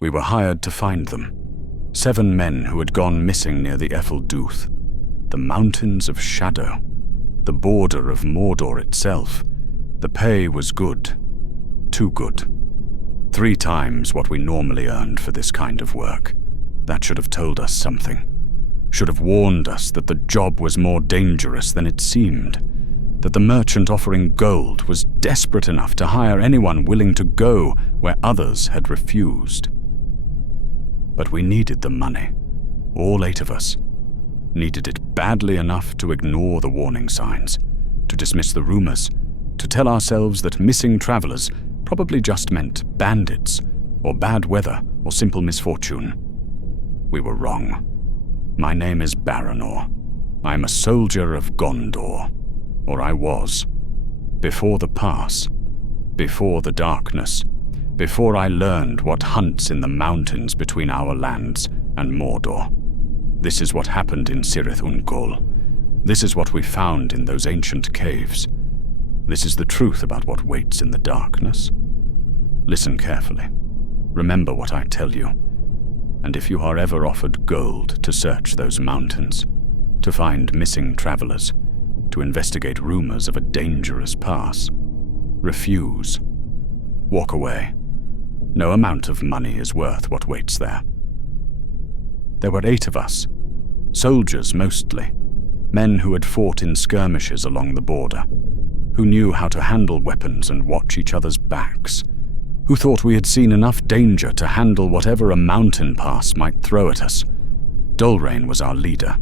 We were hired to find them. 7 men who had gone missing near the Efelduth, the Mountains of Shadow, the border of Mordor itself. The pay was good. Too good. 3 times what we normally earned for this kind of work. That should have told us something. Should have warned us that the job was more dangerous than it seemed. That the merchant offering gold was desperate enough to hire anyone willing to go where others had refused. But we needed the money. All 8 of us. Needed it badly enough to ignore the warning signs, to dismiss the rumors, to tell ourselves that missing travelers probably just meant bandits, or bad weather, or simple misfortune. We were wrong. My name is Baranor. I'm a soldier of Gondor. Or I was. Before the pass. Before the darkness. Before I learned what hunts in the mountains between our lands and Mordor. This is what happened in Cirith Ungol. This is what we found in those ancient caves. This is the truth about what waits in the darkness. Listen carefully. Remember what I tell you. And if you are ever offered gold to search those mountains, to find missing travelers, to investigate rumors of a dangerous pass, refuse. Walk away. No amount of money is worth what waits there. There were 8 of us, soldiers mostly, men who had fought in skirmishes along the border, who knew how to handle weapons and watch each other's backs, who thought we had seen enough danger to handle whatever a mountain pass might throw at us. Dulrain was our leader,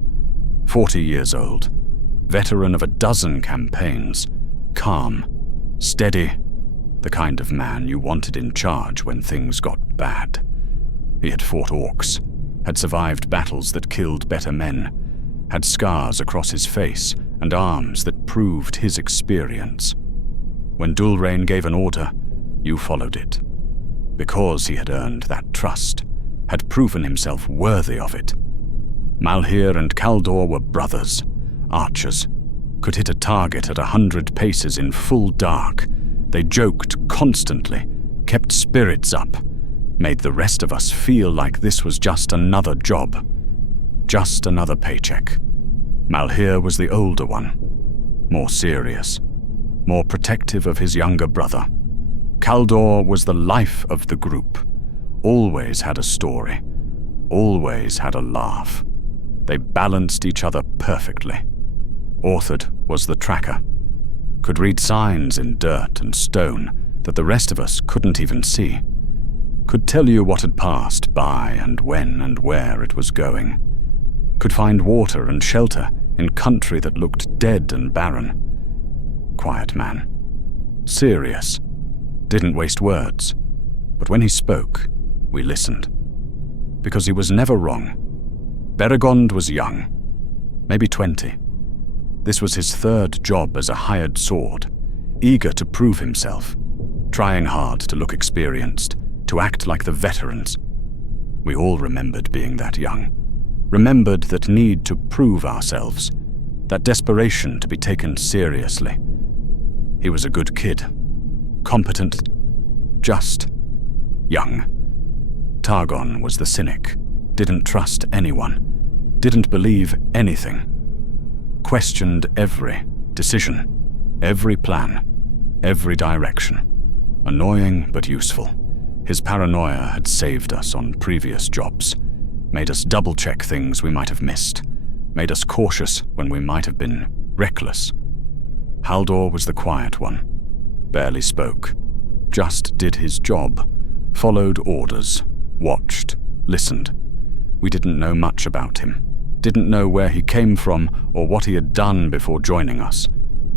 40 years old, veteran of a dozen campaigns, calm, steady, the kind of man you wanted in charge when things got bad. He had fought orcs, had survived battles that killed better men, had scars across his face and arms that proved his experience. When Dulrain gave an order, you followed it. Because he had earned that trust, had proven himself worthy of it. Malhir and Haldor were brothers, archers, could hit a target at 100 paces in full dark. They joked constantly, kept spirits up, made the rest of us feel like this was just another job, just another paycheck. Malhir was the older one, more serious, more protective of his younger brother. Haldor was the life of the group, always had a story, always had a laugh. They balanced each other perfectly. Orthard was the tracker, could read signs in dirt and stone that the rest of us couldn't even see, could tell you what had passed by and when and where it was going, could find water and shelter in country that looked dead and barren. Quiet man. Serious. Didn't waste words. But when he spoke, we listened. Because he was never wrong. Baragond was young. Maybe 20. This was his 3rd job as a hired sword, eager to prove himself, trying hard to look experienced, to act like the veterans. We all remembered being that young, remembered that need to prove ourselves, that desperation to be taken seriously. He was a good kid, competent, just, young. Targon was the cynic, didn't trust anyone, didn't believe anything, questioned every decision, every plan, every direction. Annoying but useful. His paranoia had saved us on previous jobs, made us double-check things we might have missed, made us cautious when we might have been reckless. Haldor was the quiet one, barely spoke, just did his job, followed orders, watched, listened. We didn't know much about him, didn't know where he came from or what he had done before joining us.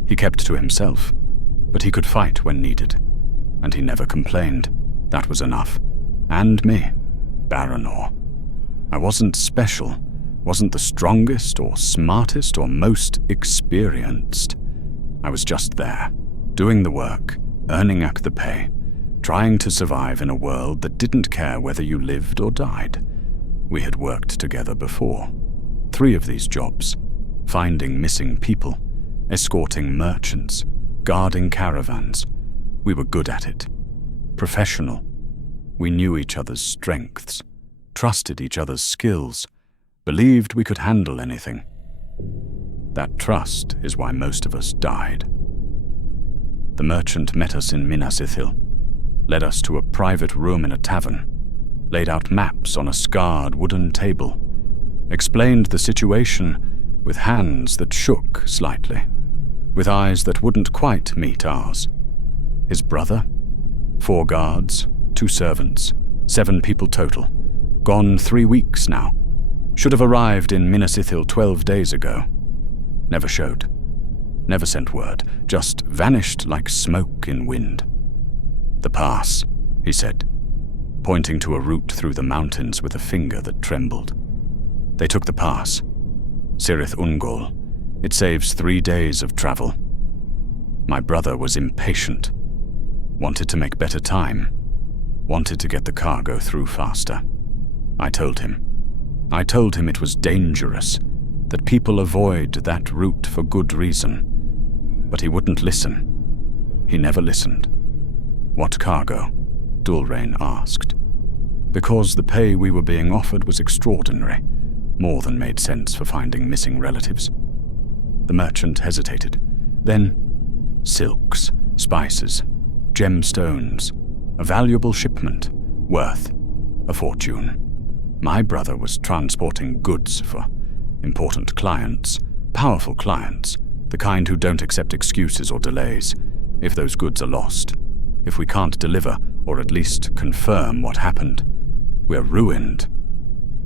He kept to himself, but he could fight when needed, and he never complained. That was enough. And me, Baranor. I wasn't special, wasn't the strongest or smartest or most experienced. I was just there, doing the work, earning the pay, trying to survive in a world that didn't care whether you lived or died. We had worked together before. 3 of these jobs, finding missing people, escorting merchants, guarding caravans. We were good at it. Professional. We knew each other's strengths, trusted each other's skills, believed we could handle anything. That trust is why most of us died. The merchant met us in Minas Ithil, led us to a private room in a tavern, laid out maps on a scarred wooden table, explained the situation with hands that shook slightly, with eyes that wouldn't quite meet ours. His brother? 4 guards, 2 servants, 7 people total. Gone 3 weeks now. Should have arrived in Minas Ithil 12 days ago. Never showed. Never sent word. Just vanished like smoke in wind. "The pass," he said, pointing to a route through the mountains with a finger that trembled. They took the pass. Cirith Ungol. It saves 3 days of travel. My brother was impatient. Wanted to make better time. Wanted to get the cargo through faster. I told him it was dangerous, that people avoid that route for good reason. But he wouldn't listen. He never listened. "What cargo?" Dulrain asked. Because the pay we were being offered was extraordinary, more than made sense for finding missing relatives. The merchant hesitated. Then, silks, spices, gemstones, a valuable shipment, worth a fortune. My brother was transporting goods for important clients, powerful clients, the kind who don't accept excuses or delays. If those goods are lost, if we can't deliver or at least confirm what happened, we're ruined.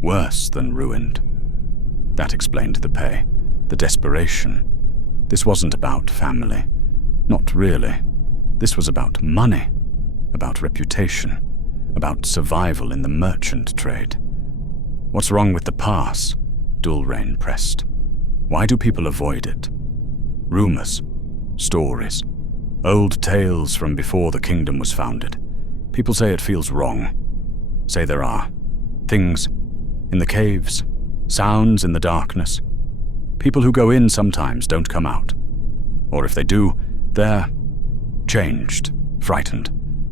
Worse than ruined. That explained the pay, the desperation. This wasn't about family. Not really. This was about money, about reputation, about survival in the merchant trade. "What's wrong with the pass?" Dulrain pressed. "Why do people avoid it?" "Rumors, stories, old tales from before the kingdom was founded. People say it feels wrong. Say there are things in the caves, sounds in the darkness. People who go in sometimes don't come out. Or if they do, they're changed, frightened.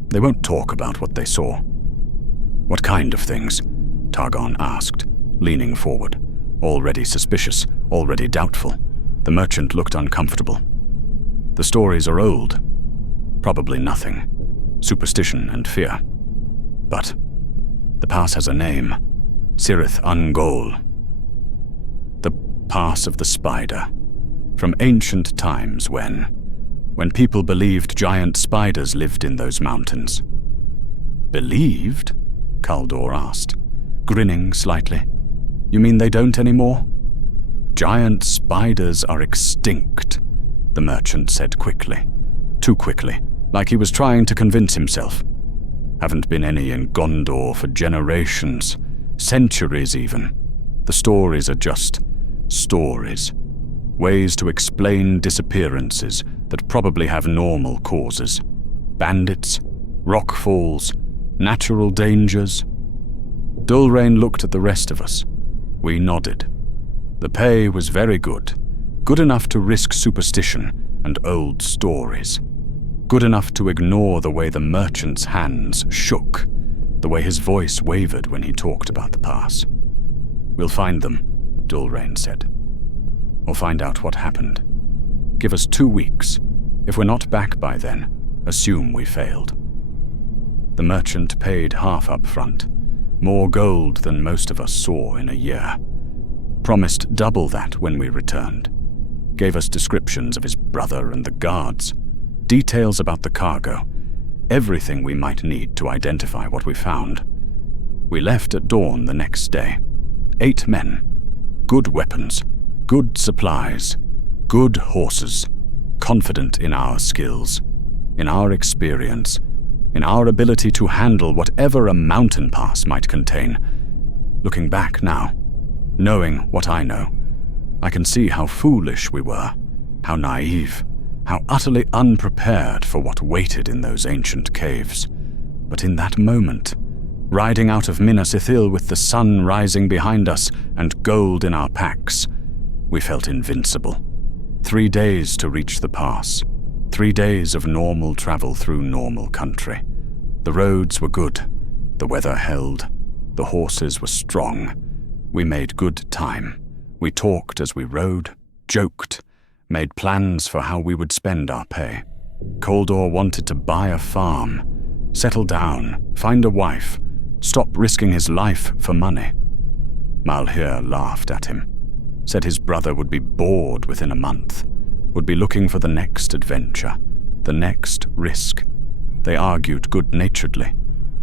They won't talk about what they saw." "What kind of things?" Targon asked, leaning forward, already suspicious, already doubtful. The merchant looked uncomfortable. "The stories are old. Probably nothing. Superstition and fear. But the pass has a name. Cirith Ungol. The Pass of the Spider. From ancient times when people believed giant spiders lived in those mountains." "Believed?" Haldor asked, grinning slightly. "You mean they don't anymore?" "Giant spiders are extinct," the merchant said quickly. Too quickly, like he was trying to convince himself. "Haven't been any in Gondor for generations, centuries even. The stories are just stories. Ways to explain disappearances that probably have normal causes. Bandits, rock falls, natural dangers." Dulrain looked at the rest of us. We nodded. The pay was very good. Good enough to risk superstition and old stories. Good enough to ignore the way the merchant's hands shook, the way his voice wavered when he talked about the pass. "We'll find them," Dulrain said. "Or find out what happened. Give us 2 weeks. If we're not back by then, assume we failed." The merchant paid half up front, more gold than most of us saw in a year. Promised double that when we returned. Gave us descriptions of his brother and the guards, details about the cargo, everything we might need to identify what we found. We left at dawn the next day. 8 men. Good weapons, good supplies, good horses, confident in our skills, in our experience, in our ability to handle whatever a mountain pass might contain. Looking back now, knowing what I know, I can see how foolish we were, how naive, how utterly unprepared for what waited in those ancient caves. But in that moment, riding out of Minas Ithil with the sun rising behind us and gold in our packs, we felt invincible. 3 days to reach the pass. 3 days of normal travel through normal country. The roads were good. The weather held. The horses were strong. We made good time. We talked as we rode, joked, made plans for how we would spend our pay. Haldor wanted to buy a farm, settle down, find a wife, stop risking his life for money. Malheur laughed at him, said his brother would be bored within a month, would be looking for the next adventure, the next risk. They argued good-naturedly,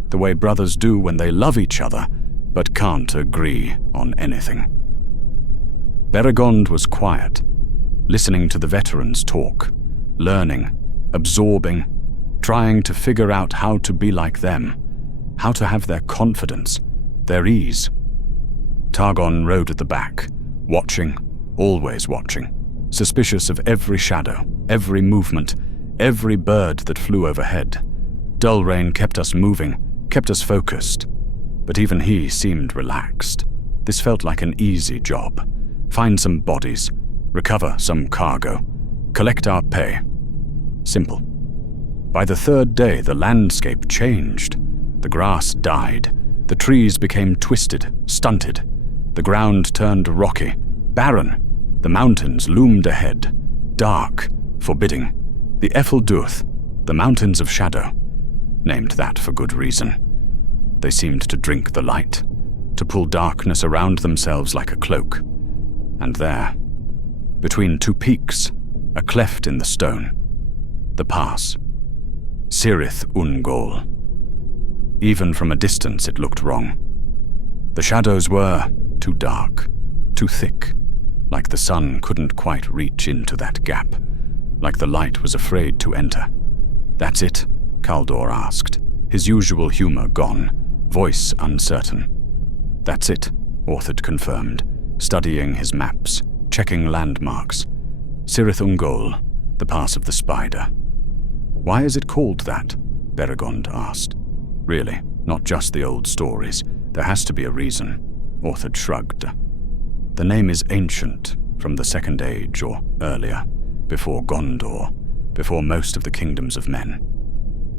the way brothers do when they love each other but can't agree on anything. Baragond was quiet, listening to the veterans talk, learning, absorbing, trying to figure out how to be like them, how to have their confidence, their ease. Targon rode at the back, watching, always watching, suspicious of every shadow, every movement, every bird that flew overhead. Dull rain kept us moving, kept us focused, but even he seemed relaxed. This felt like an easy job. Find some bodies, recover some cargo, collect our pay. Simple. By the third day, the landscape changed. The grass died. The trees became twisted, stunted. The ground turned rocky, barren. The mountains loomed ahead, dark, forbidding. The Efelduth, the Mountains of Shadow, named that for good reason. They seemed to drink the light, to pull darkness around themselves like a cloak. And there, between two peaks, a cleft in the stone, the pass. Cirith Ungol. Even from a distance it looked wrong. The shadows were too dark, too thick, like the sun couldn't quite reach into that gap, like the light was afraid to enter. "That's it?" Haldor asked, his usual humor gone, voice uncertain. "That's it," Orthid confirmed, studying his maps, checking landmarks. Cirith Ungol, the Pass of the Spider. "Why is it called that?" Baragond asked. "Really, not just the old stories. There has to be a reason." Orthid shrugged. "The name is ancient, from the Second Age or earlier, before Gondor, before most of the kingdoms of men.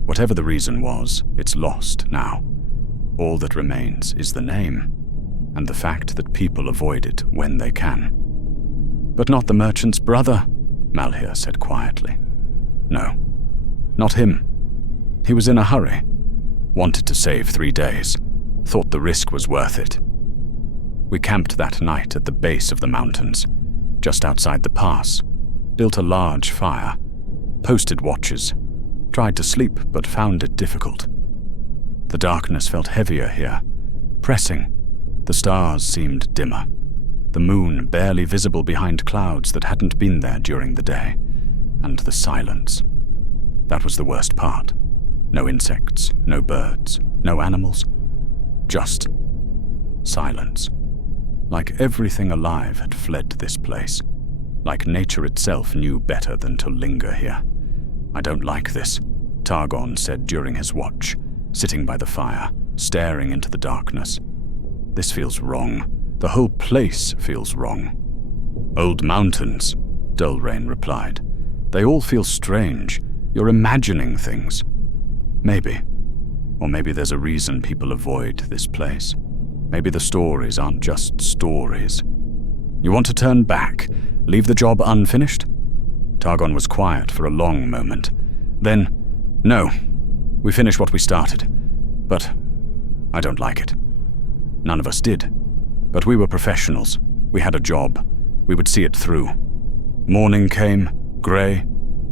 Whatever the reason was, it's lost now. All that remains is the name, and the fact that people avoid it when they can." "But not the merchant's brother," Malheur said quietly. "No, not him. He was in a hurry, wanted to save 3 days, thought the risk was worth it. We camped that night at the base of the mountains, just outside the pass, built a large fire, posted watches, tried to sleep but found it difficult. The darkness felt heavier here, pressing. The stars seemed dimmer, the moon barely visible behind clouds that hadn't been there during the day, and the silence. That was the worst part. No insects, no birds, no animals. Just silence. Like everything alive had fled this place. Like nature itself knew better than to linger here. "I don't like this," Targon said during his watch, sitting by the fire, staring into the darkness. "This feels wrong. The whole place feels wrong." "Old mountains," Dulrain replied. "They all feel strange. You're imagining things." "Maybe. Or maybe there's a reason people avoid this place. Maybe the stories aren't just stories. You want to turn back? Leave the job unfinished?" Targon was quiet for a long moment. Then, "No, we finish what we started. But I don't like it." None of us did. But we were professionals. We had a job. We would see it through. Morning came, grey,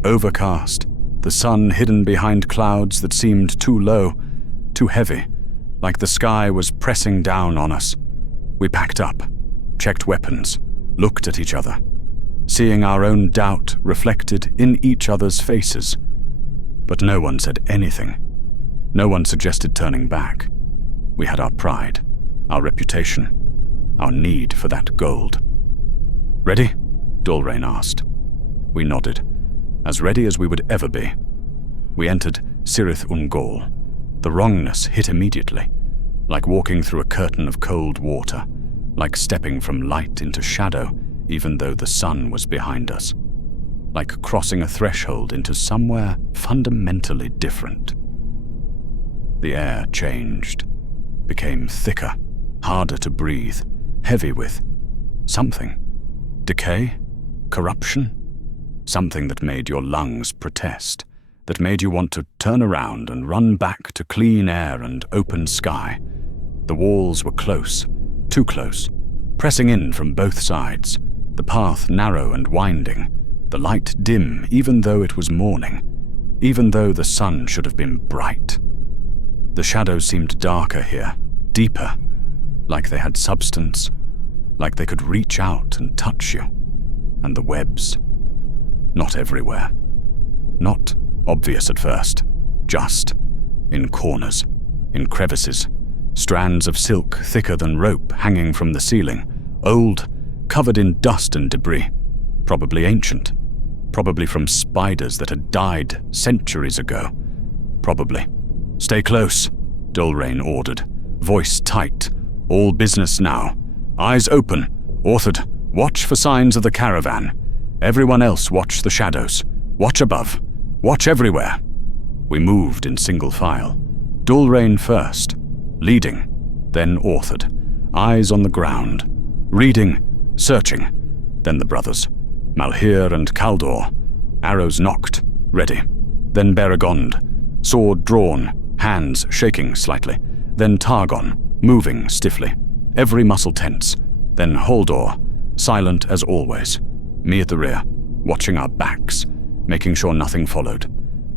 overcast, the sun hidden behind clouds that seemed too low, too heavy, like the sky was pressing down on us. We packed up, checked weapons, looked at each other, seeing our own doubt reflected in each other's faces. But no one said anything. No one suggested turning back. We had our pride, our reputation, our need for that gold. "Ready?" Dulrain asked. We nodded, as ready as we would ever be. We entered Cirith Ungol. The wrongness hit immediately, like walking through a curtain of cold water, like stepping from light into shadow even though the sun was behind us, like crossing a threshold into somewhere fundamentally different. The air changed, became thicker, harder to breathe, heavy with something. Decay? Corruption? Something that made your lungs protest, that made you want to turn around and run back to clean air and open sky. The walls were close, too close, pressing in from both sides, the path narrow and winding, the light dim even though it was morning, even though the sun should have been bright. The shadows seemed darker here, deeper, like they had substance, like they could reach out and touch you. And the webs. Not everywhere. Not obvious at first. Just in corners, in crevices, strands of silk thicker than rope hanging from the ceiling, old, covered in dust and debris, probably ancient, probably from spiders that had died centuries ago. Probably. Stay close, Dulrain ordered, voice tight. All business now. Eyes open. Orthard, watch for signs of the caravan. Everyone else watch the shadows. Watch above. Watch everywhere. We moved in single file. Dulrain first, leading, then Orthard, eyes on the ground, reading, searching, then the brothers, Malhir and Haldor, arrows nocked, ready, then Baragond, sword drawn, hands shaking slightly, then Targon, moving stiffly, every muscle tense, then Haldor, silent as always, me at the rear, watching our backs, making sure nothing followed,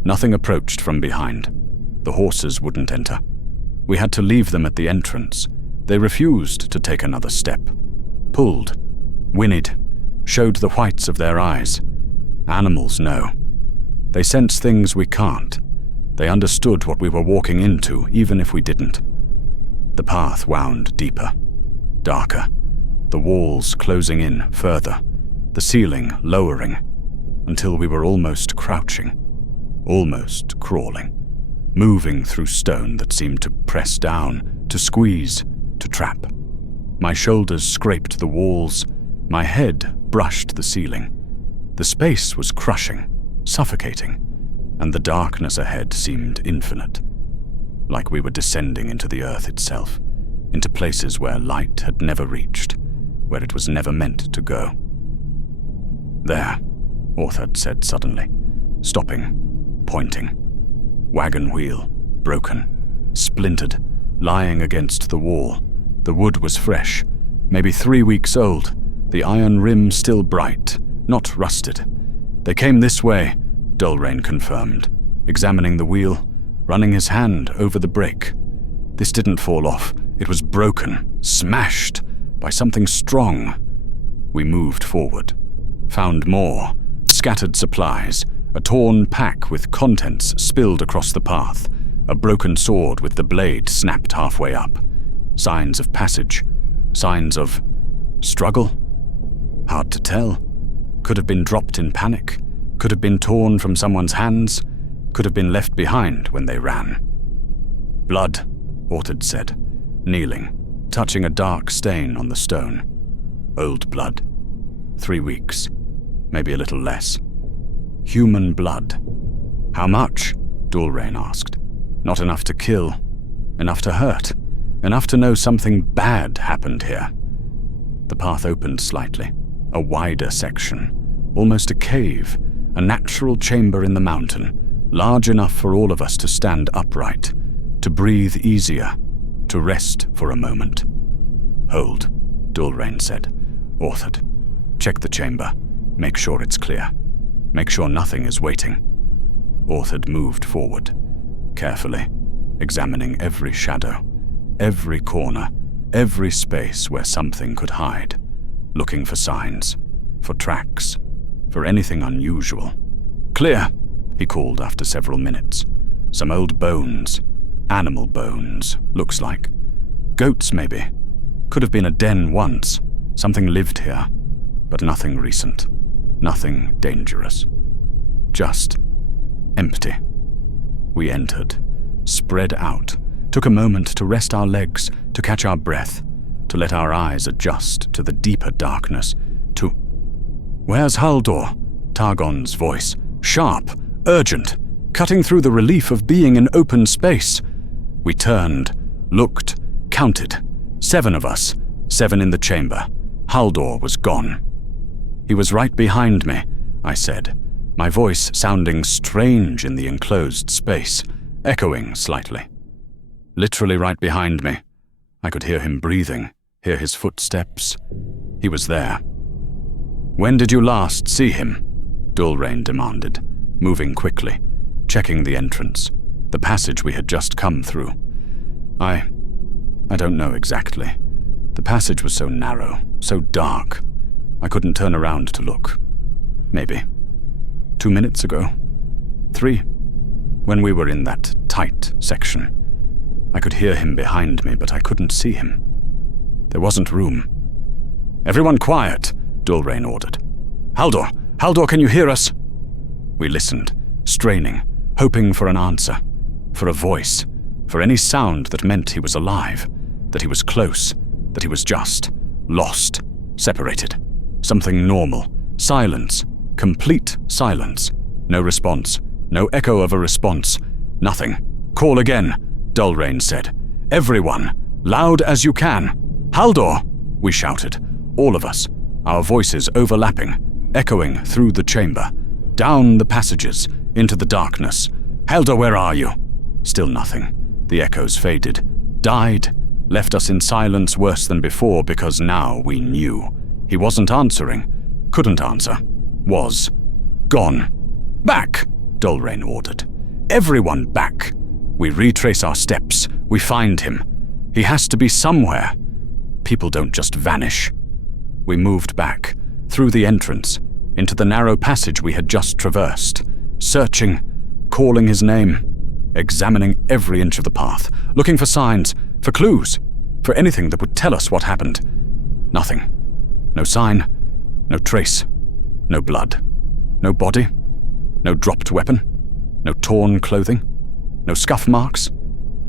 nothing approached from behind. The horses wouldn't enter. We had to leave them at the entrance. They refused to take another step. Pulled, whinnied, showed the whites of their eyes. Animals know. They sense things we can't. They understood what we were walking into, even if we didn't. The path wound deeper, darker, the walls closing in further, the ceiling lowering, until we were almost crouching, almost crawling, moving through stone that seemed to press down, to squeeze, to trap. My shoulders scraped the walls, my head brushed the ceiling. The space was crushing, suffocating, and the darkness ahead seemed infinite, like we were descending into the earth itself, into places where light had never reached, where it was never meant to go. There, Orthard said suddenly, stopping, pointing. Wagon wheel, broken, splintered, lying against the wall. The wood was fresh, maybe 3 weeks old, the iron rim still bright, not rusted. They came this way, Dulrain confirmed, examining the wheel, running his hand over the brake. This didn't fall off. It was broken, smashed by something strong. We moved forward, found more, scattered supplies, a torn pack with contents spilled across the path, a broken sword with the blade snapped halfway up. Signs of passage, signs of struggle? Hard to tell. Could have been dropped in panic, could have been torn from someone's hands, could have been left behind when they ran. Blood, Orthard said, kneeling, touching a dark stain on the stone. Old blood. 3 weeks, maybe a little less. Human blood. How much? Dulrain asked. Not enough to kill, enough to hurt, enough to know something bad happened here. The path opened slightly, a wider section, almost a cave, a natural chamber in the mountain, large enough for all of us to stand upright, to breathe easier, to rest for a moment. Hold, Dulrain said. Orthard, check the chamber, make sure it's clear. Make sure nothing is waiting. Orthard moved forward, carefully, examining every shadow, every corner, every space where something could hide, looking for signs, for tracks, for anything unusual. Clear, he called after several minutes. Some old bones, animal bones, looks like. Goats, maybe. Could have been a den once. Something lived here, but nothing recent. Nothing dangerous. Just empty. We entered, spread out, took a moment to rest our legs, to catch our breath, to let our eyes adjust to the deeper darkness, to... Where's Haldor? Targon's voice, sharp, urgent, cutting through the relief of being in open space. We turned, looked, counted. 7 of us, 7 in the chamber. Haldor was gone. He was right behind me, I said, my voice sounding strange in the enclosed space, echoing slightly. Literally right behind me. I could hear him breathing, hear his footsteps. He was there. When did you last see him? Dulrain demanded, moving quickly, checking the entrance, the passage we had just come through. I don't know exactly. The passage was so narrow, so dark. I couldn't turn around to look. Maybe 2 minutes ago. 3. When we were in that tight section. I could hear him behind me, but I couldn't see him. There wasn't room. Everyone quiet, Dulrain ordered. Haldor, can you hear us? We listened, straining, hoping for an answer, for a voice, for any sound that meant he was alive, that he was close, that he was just lost, separated. Something normal, silence, complete silence. No response, no echo of a response, nothing. Call again, Dulrain said. Everyone, loud as you can. Haldor, we shouted, all of us, our voices overlapping, echoing through the chamber, down the passages, into the darkness. Haldor, where are you? Still nothing. The echoes faded, died, left us in silence worse than before because now we knew. He wasn't answering, couldn't answer, was gone. Back, Dulrain ordered. Everyone back. We retrace our steps, we find him. He has to be somewhere. People don't just vanish. We moved back, through the entrance, into the narrow passage we had just traversed, searching, calling his name, examining every inch of the path, looking for signs, for clues, for anything that would tell us what happened. Nothing. No sign, no trace, no blood, no body, no dropped weapon, no torn clothing, no scuff marks,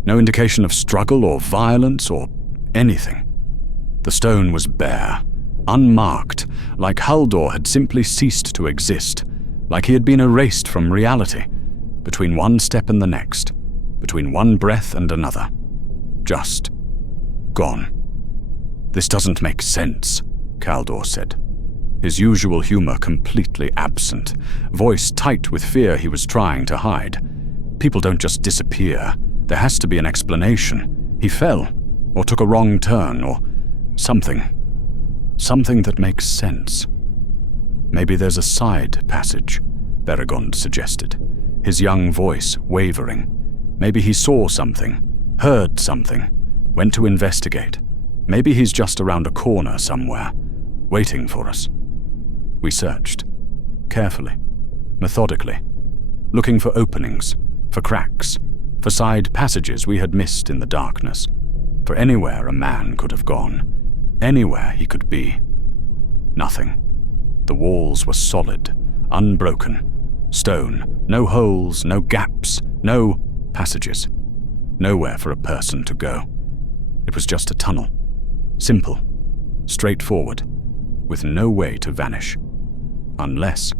no indication of struggle or violence or anything. The stone was bare, unmarked, like Haldor had simply ceased to exist, like he had been erased from reality, between one step and the next, between one breath and another. Just gone. This doesn't make sense, Haldor said, his usual humor completely absent, voice tight with fear he was trying to hide. People don't just disappear. There has to be an explanation. He fell, or took a wrong turn, or something. Something that makes sense. Maybe there's a side passage, Baragond suggested, his young voice wavering. Maybe he saw something, heard something, went to investigate. Maybe he's just around a corner somewhere, waiting for us. We searched, carefully, methodically, looking for openings, for cracks, for side passages we had missed in the darkness, for anywhere a man could have gone, anywhere he could be. Nothing. The walls were solid, unbroken, stone, no holes, no gaps, no passages, nowhere for a person to go. It was just a tunnel, simple, straightforward, with no way to vanish. Unless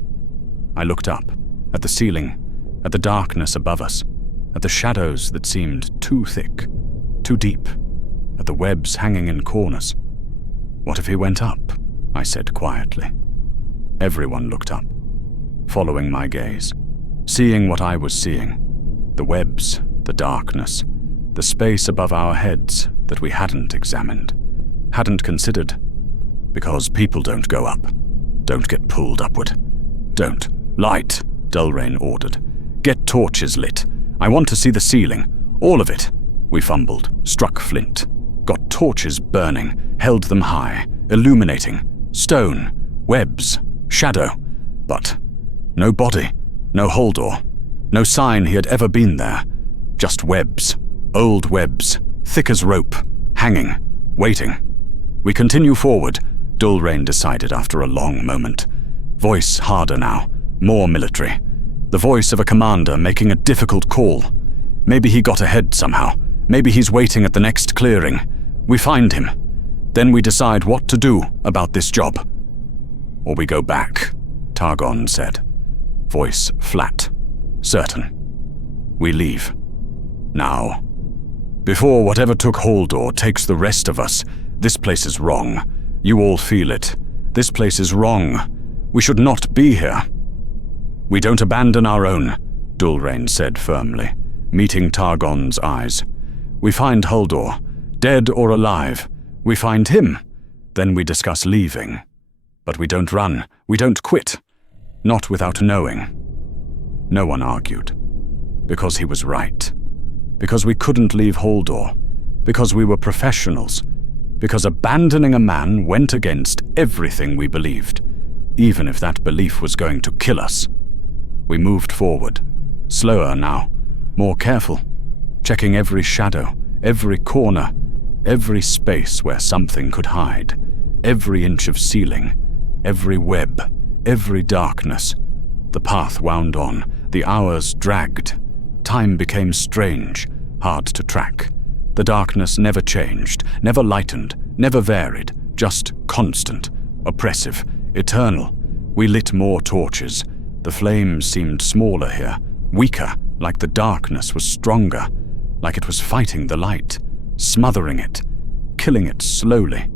I looked up, at the ceiling, at the darkness above us, at the shadows that seemed too thick, too deep, at the webs hanging in corners. What if he went up? I said quietly. Everyone looked up, following my gaze, seeing what I was seeing, the webs, the darkness, the space above our heads that we hadn't examined, hadn't considered, because people don't go up, don't get pulled upward. Don't. Light, Dulrain ordered. Get torches lit. I want to see the ceiling, all of it. We fumbled, struck flint, got torches burning, held them high, illuminating, stone, webs, shadow, but no body, no Haldor, no sign he had ever been there, just webs, old webs, thick as rope, hanging, waiting. We continue forward, Dulrain decided after a long moment. Voice harder now, more military. The voice of a commander making a difficult call. Maybe he got ahead somehow. Maybe he's waiting at the next clearing. We find him. Then we decide what to do about this job. Or we go back, Targon said. Voice flat, certain. We leave. Now. Before whatever took Haldor takes the rest of us, this place is wrong. You all feel it. This place is wrong. We should not be here." "We don't abandon our own," Dulrain said firmly, meeting Targon's eyes. "We find Haldor, dead or alive. We find him. Then we discuss leaving. But we don't run. We don't quit. Not without knowing." No one argued. Because he was right. Because we couldn't leave Haldor. Because we were professionals. Because abandoning a man went against everything we believed, even if that belief was going to kill us. We moved forward, slower now, more careful, checking every shadow, every corner, every space where something could hide, every inch of ceiling, every web, every darkness. The path wound on, the hours dragged. Time became strange, hard to track. The darkness never changed, never lightened, never varied, just constant, oppressive, eternal. We lit more torches. The flames seemed smaller here, weaker, like the darkness was stronger, like it was fighting the light, smothering it, killing it slowly.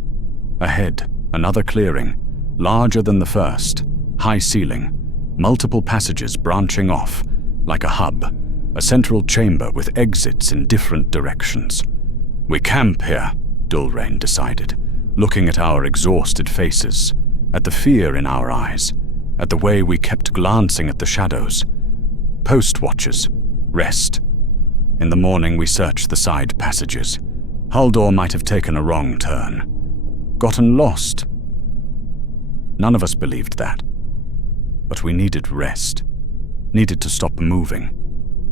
Ahead, another clearing, larger than the first, high ceiling, multiple passages branching off, like a hub, a central chamber with exits in different directions. "We camp here," Dulrain decided, looking at our exhausted faces, at the fear in our eyes, at the way we kept glancing at the shadows. "Post watches. Rest. In the morning we searched the side passages. Haldor might have taken a wrong turn. Gotten lost." None of us believed that. But we needed rest. Needed to stop moving.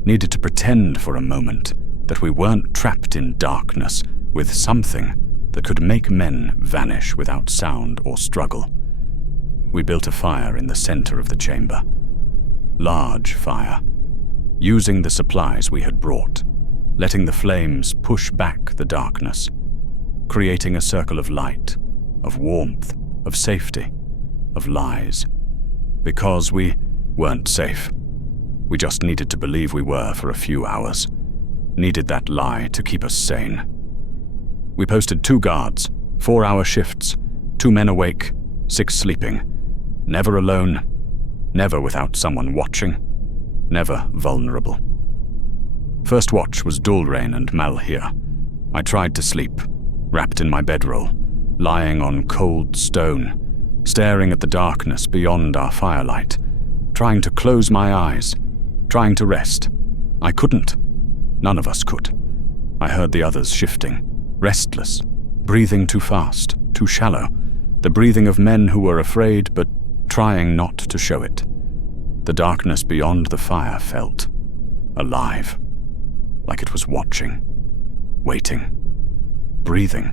Needed to pretend for a moment that we weren't trapped in darkness with something that could make men vanish without sound or struggle. We built a fire in the center of the chamber. Large fire. Using the supplies we had brought, letting the flames push back the darkness, creating a circle of light, of warmth, of safety, of lies. Because we weren't safe. We just needed to believe we were for a few hours. Needed that lie to keep us sane. We posted 2 guards, 4-hour shifts, 2 men awake, 6 sleeping. Never alone, never without someone watching, never vulnerable. First watch was Dulrain and Malhir. I tried to sleep, wrapped in my bedroll, lying on cold stone, staring at the darkness beyond our firelight, trying to close my eyes, trying to rest. I couldn't. None of us could. I heard the others shifting, restless, breathing too fast, too shallow, the breathing of men who were afraid but trying not to show it. The darkness beyond the fire felt alive, like it was watching, waiting, breathing,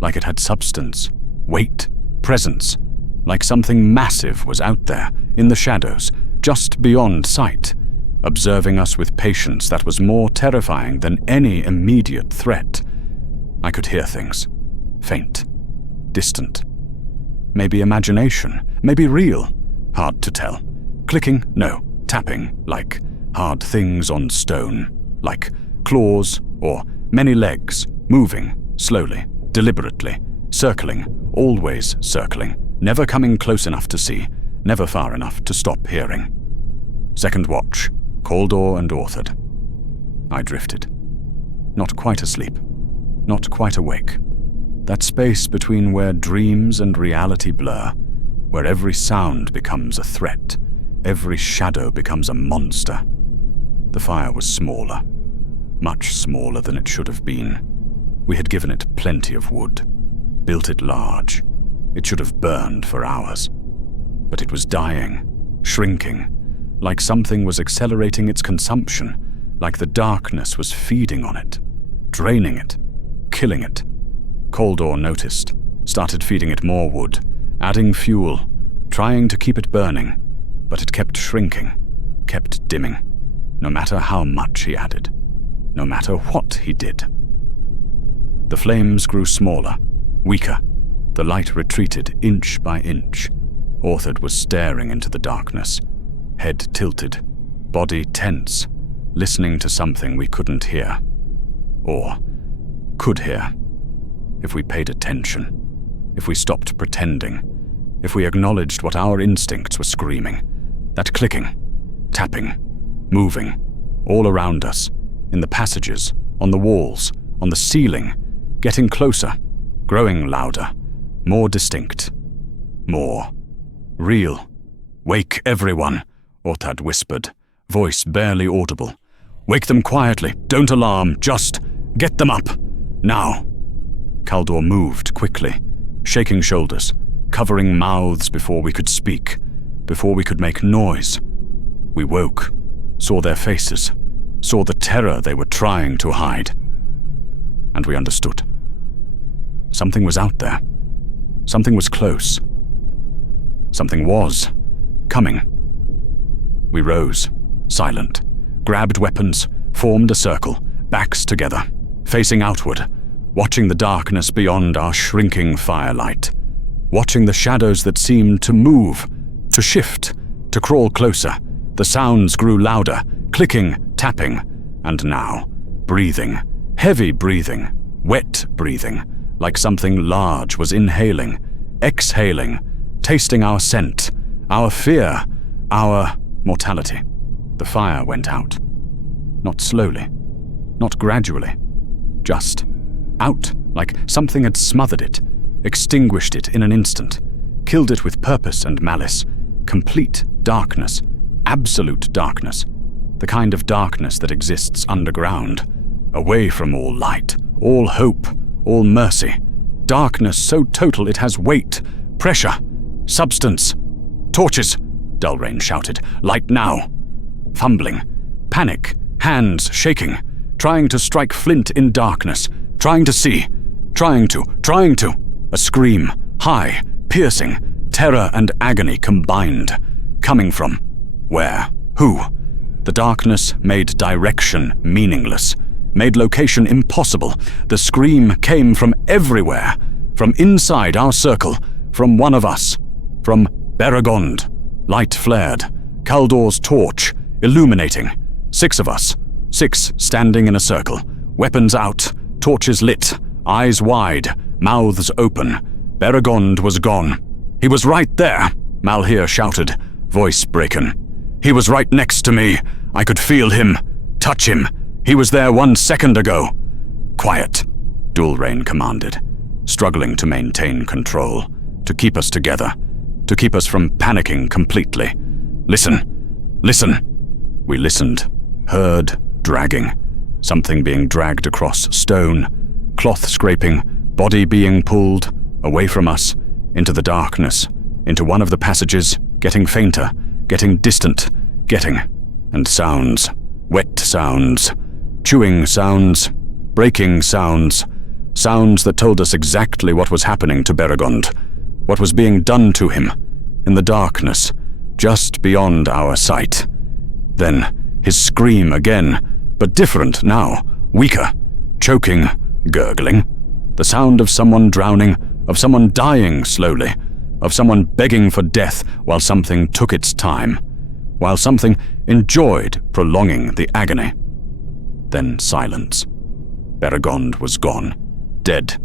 like it had substance, weight, presence, like something massive was out there, in the shadows, just beyond sight, observing us with patience that was more terrifying than any immediate threat. I could hear things, faint, distant. Maybe imagination, maybe real, hard to tell. Clicking, no, tapping, like hard things on stone, like claws or many legs, moving, slowly, deliberately, circling, always circling, never coming close enough to see, never far enough to stop hearing. Second watch, Haldor and Orthard. I drifted. Not quite asleep, not quite awake. That space between where dreams and reality blur, where every sound becomes a threat, every shadow becomes a monster. The fire was smaller, much smaller than it should have been. We had given it plenty of wood, built it large. It should have burned for hours. But it was dying, shrinking, like something was accelerating its consumption, like the darkness was feeding on it, draining it, killing it. Haldor noticed, started feeding it more wood, adding fuel, trying to keep it burning, but it kept shrinking, kept dimming, no matter how much he added, no matter what he did. The flames grew smaller, weaker. The light retreated inch by inch. Orthard was staring into the darkness, head tilted, body tense, listening to something we couldn't hear. or could hear, if we paid attention, if we stopped pretending, if we acknowledged what our instincts were screaming, that clicking, tapping, moving, all around us, in the passages, on the walls, on the ceiling, getting closer, growing louder, more distinct, more real. "Wake everyone," Orthad whispered, voice barely audible. "Wake them quietly, don't alarm, just get them up, now." Haldor moved quickly, shaking shoulders, covering mouths before we could speak, before we could make noise. We woke, saw their faces, saw the terror they were trying to hide. And we understood. Something was out there. Something was close. Something was coming. We rose, silent, grabbed weapons, formed a circle, backs together, facing outward, watching the darkness beyond our shrinking firelight, watching the shadows that seemed to move, to shift, to crawl closer. The sounds grew louder, clicking, tapping, and now, breathing, heavy breathing, wet breathing, like something large was inhaling, exhaling, tasting our scent, our fear, our mortality. The fire went out. Not slowly, not gradually, just out, like something had smothered it, extinguished it in an instant, killed it with purpose and malice. Complete darkness, absolute darkness, the kind of darkness that exists underground, away from all light, all hope, all mercy. Darkness so total it has weight, pressure, substance. "Torches!" Dulrain shouted. "Light now!" Fumbling, panic, hands shaking, trying to strike flint in darkness, trying to see, trying to. A scream, high, piercing, terror and agony combined. Coming from where? Who? The darkness made direction meaningless, made location impossible. The scream came from everywhere, from inside our circle, from one of us, from Baragond. Light flared, Haldor's torch illuminating. 6 of us, 6 standing in a circle, weapons out, torches lit, eyes wide, mouths open. Baragond was gone. "He was right there," Malhir shouted, voice breaking. "He was right next to me. I could feel him, touch him. He was there 1 second ago." "Quiet," Dulrain commanded, struggling to maintain control, to keep us together, to keep us from panicking completely. "Listen, listen." We listened, heard, dragging, something being dragged across stone, cloth scraping, body being pulled, away from us, into the darkness, into one of the passages, getting fainter, getting distant, and sounds, wet sounds, chewing sounds, breaking sounds, sounds that told us exactly what was happening to Baragond, what was being done to him, in the darkness, just beyond our sight. Then, his scream again, but different now, weaker, choking, gurgling, the sound of someone drowning, of someone dying slowly, of someone begging for death while something took its time, while something enjoyed prolonging the agony. Then silence. Baragond was gone, dead,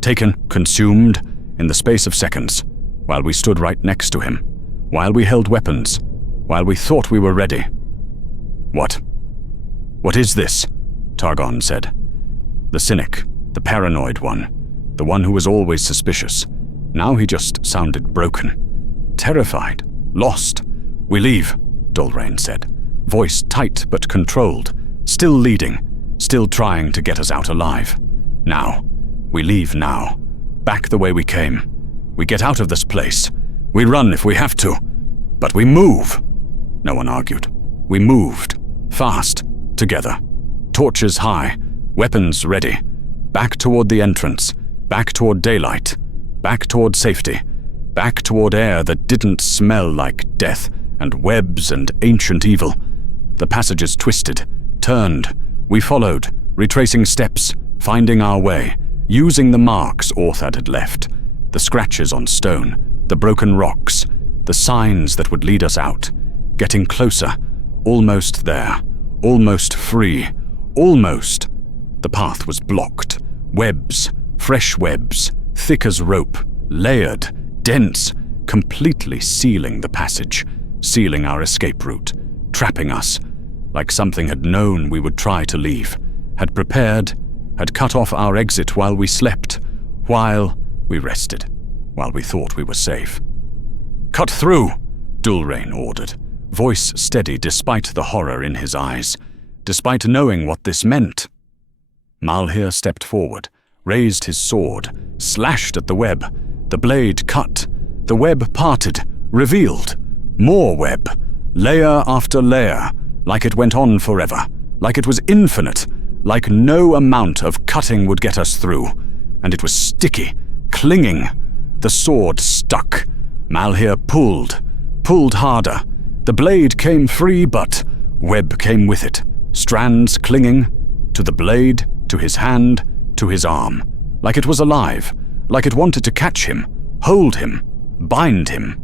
taken, consumed, in the space of seconds, while we stood right next to him, while we held weapons, while we thought we were ready. "What? What is this?" Targon said. The cynic, the paranoid one, the one who was always suspicious. Now he just sounded broken, terrified, lost. "We leave," Dulrain said, voice tight but controlled, still leading, still trying to get us out alive. "Now. We leave now. Back the way we came. We get out of this place. We run if we have to. But we move." No one argued. We moved, fast, together. Torches high, weapons ready. Back toward the entrance, back toward daylight, back toward safety, back toward air that didn't smell like death and webs and ancient evil. The passages twisted, turned. We followed, retracing steps, finding our way, using the marks Orthad had left, the scratches on stone, the broken rocks, the signs that would lead us out, getting closer, almost there, almost free, almost. The path was blocked. Webs, fresh webs, thick as rope, layered, dense, completely sealing the passage, sealing our escape route, trapping us, like something had known we would try to leave, had prepared, had cut off our exit while we slept, while we rested, while we thought we were safe. "Cut through!" Dulrain ordered, voice steady despite the horror in his eyes, despite knowing what this meant. Malhir stepped forward, raised his sword, slashed at the web. The blade cut. The web parted, revealed. More web, layer after layer, like it went on forever, like it was infinite, like no amount of cutting would get us through. And it was sticky, clinging. The sword stuck. Malhir pulled harder. The blade came free, but web came with it, strands clinging to the blade, to his hand, to his arm, like it was alive, like it wanted to catch him, hold him, bind him.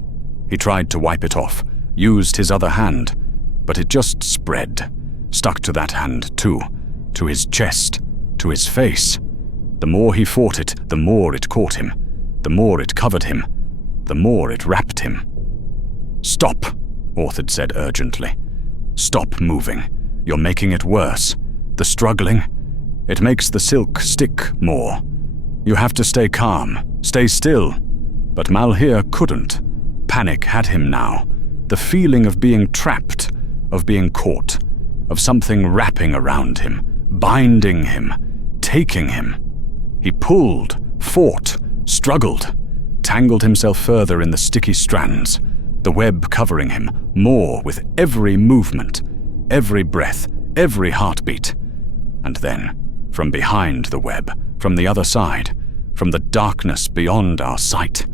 He tried to wipe it off, used his other hand, but it just spread, stuck to that hand too, to his chest, to his face. The more he fought it, the more it caught him, the more it covered him, the more it wrapped him. "Stop," Orthid said urgently. "Stop moving. You're making it worse. The struggling, it makes the silk stick more. You have to stay calm, stay still." But Malhir couldn't. Panic had him now. The feeling of being trapped, of being caught, of something wrapping around him, binding him, taking him. He pulled, fought, struggled, tangled himself further in the sticky strands, the web covering him more with every movement, every breath, every heartbeat. And then, from behind the web, from the other side, from the darkness beyond our sight,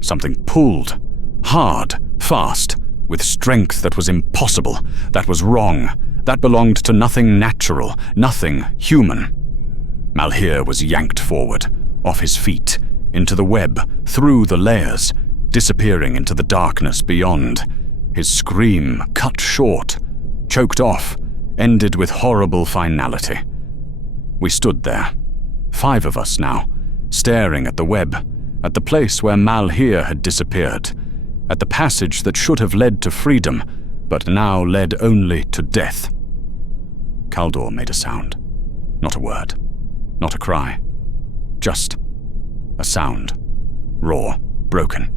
something pulled, hard, fast, with strength that was impossible, that was wrong, that belonged to nothing natural, nothing human. Malhir was yanked forward, off his feet, into the web, through the layers, disappearing into the darkness beyond. His scream cut short, choked off, ended with horrible finality. We stood there, 5 of us now, staring at the web, at the place where Malhir had disappeared, at the passage that should have led to freedom, but now led only to death. Haldor made a sound. Not a word, not a cry, just a sound, raw, broken,